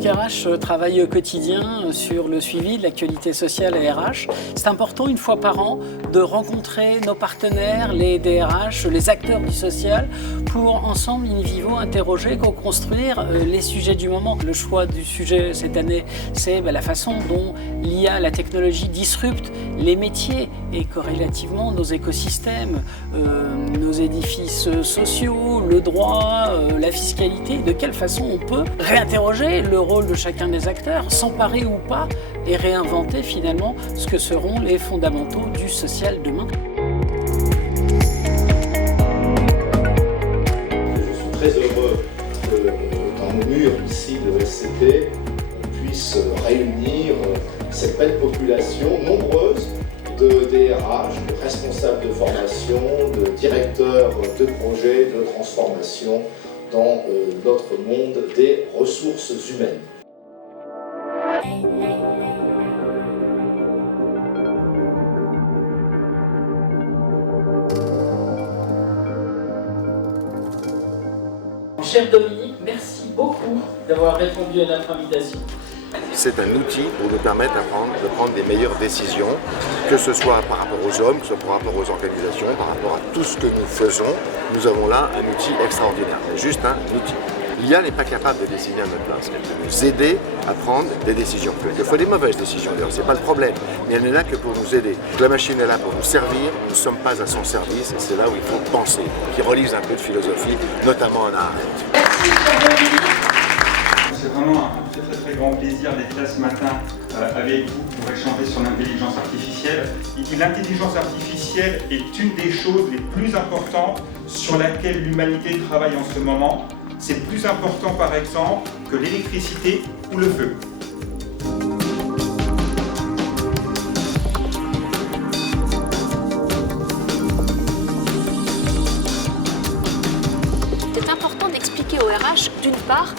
qu'RH travaille au quotidien sur le suivi de l'actualité sociale à RH. C'est important, une fois par an, de rencontrer nos partenaires, les DRH, les acteurs du social, pour ensemble, in vivo, interroger, co-construire les sujets du moment. Le choix du sujet cette année, c'est la façon dont l'IA, la technologie, disrupte les métiers et corrélativement nos écosystèmes, nos édifices sociaux, le droit, la fiscalité. De quelle façon on peut réinterroger le rôle de chacun des acteurs, s'emparer ou pas, et réinventer finalement ce que seront les fondamentaux du social demain. Je suis très heureux que dans nos murs ici de SCP, on puisse réunir cette belle population nombreuse de DRH, de responsables de formation, de directeurs de projets de transformation dans notre monde des ressources humaines. Cher Dominique, merci beaucoup d'avoir répondu à notre invitation. C'est un outil pour nous permettre de prendre des meilleures décisions, que ce soit par rapport aux hommes, que ce soit par rapport aux organisations, par rapport à tout ce que nous faisons. Nous avons là un outil extraordinaire, juste un outil. L'IA n'est pas capable de décider à notre place, elle peut nous aider à prendre des décisions. Quelquefois des mauvaises décisions d'ailleurs, c'est pas le problème, mais elle n'est là que pour nous aider. La machine est là pour nous servir, nous ne sommes pas à son service, et c'est là où il faut penser, qui relise un peu de philosophie, notamment en Arendt. C'est vraiment un très grand plaisir d'être là ce matin avec vous pour échanger sur l'intelligence artificielle. L'intelligence artificielle est une des choses les plus importantes sur laquelle l'humanité travaille en ce moment. C'est plus important par exemple que l'électricité ou le feu. C'est important d'expliquer au RH, d'une part,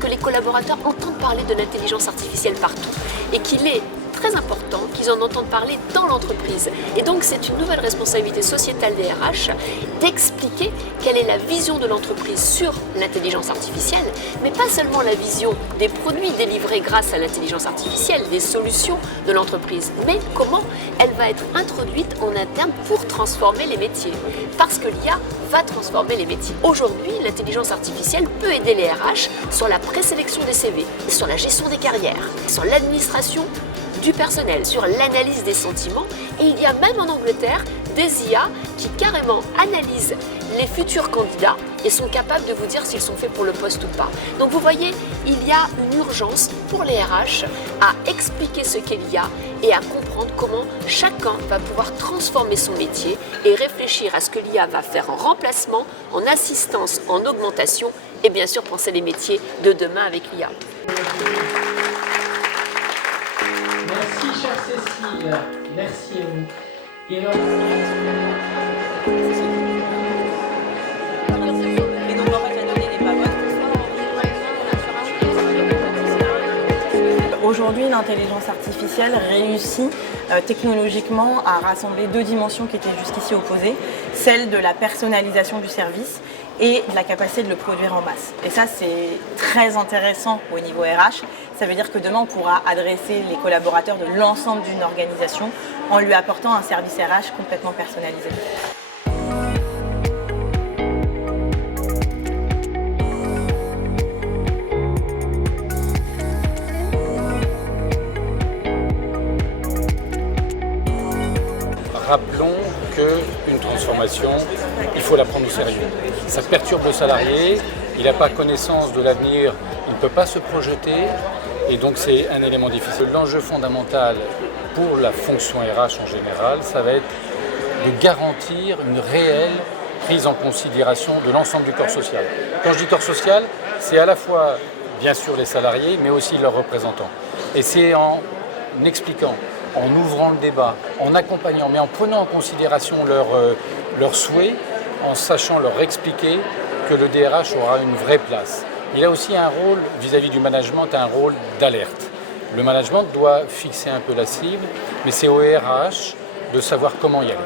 que les collaborateurs entendent parler de l'intelligence artificielle partout et qu'il est très important qu'ils en entendent parler dans l'entreprise. Et donc c'est une nouvelle responsabilité sociétale des RH d'expliquer quelle est la vision de l'entreprise sur l'intelligence artificielle, mais pas seulement la vision des produits délivrés grâce à l'intelligence artificielle, des solutions de l'entreprise, mais comment elle va être introduite en interne pour transformer les métiers. Parce que l'IA va transformer les métiers. Aujourd'hui, l'intelligence artificielle peut aider les RH sur la présélection des CV, sur la gestion des carrières, sur l'administration du personnel, sur l'analyse des sentiments, et il y a même en Angleterre des IA qui carrément analysent les futurs candidats et sont capables de vous dire s'ils sont faits pour le poste ou pas. Donc vous voyez, il y a une urgence pour les RH à expliquer ce qu'est l'IA et à comprendre comment chacun va pouvoir transformer son métier et réfléchir à ce que l'IA va faire en remplacement, en assistance, en augmentation, et bien sûr penser les métiers de demain avec l'IA. Merci chère Cécile, merci à vous. Et alors... Aujourd'hui, l'intelligence artificielle réussit technologiquement à rassembler deux dimensions qui étaient jusqu'ici opposées, celle de la personnalisation du service et de la capacité de le produire en masse. Et ça, c'est très intéressant au niveau RH. Ça veut dire que demain, on pourra adresser les collaborateurs de l'ensemble d'une organisation en lui apportant un service RH complètement personnalisé. Rappelons qu'une transformation, il faut la prendre au sérieux. Ça perturbe le salarié, il n'a pas connaissance de l'avenir, il ne peut pas se projeter, et donc c'est un élément difficile. L'enjeu fondamental pour la fonction RH en général, ça va être de garantir une réelle prise en considération de l'ensemble du corps social. Quand je dis corps social, c'est à la fois bien sûr les salariés, mais aussi leurs représentants. Et c'est en expliquant, en ouvrant le débat, en accompagnant, mais en prenant en considération leurs souhaits, en sachant leur expliquer que le DRH aura une vraie place. Il a aussi un rôle, vis-à-vis du management, un rôle d'alerte. Le management doit fixer un peu la cible, mais c'est au RH de savoir comment y aller.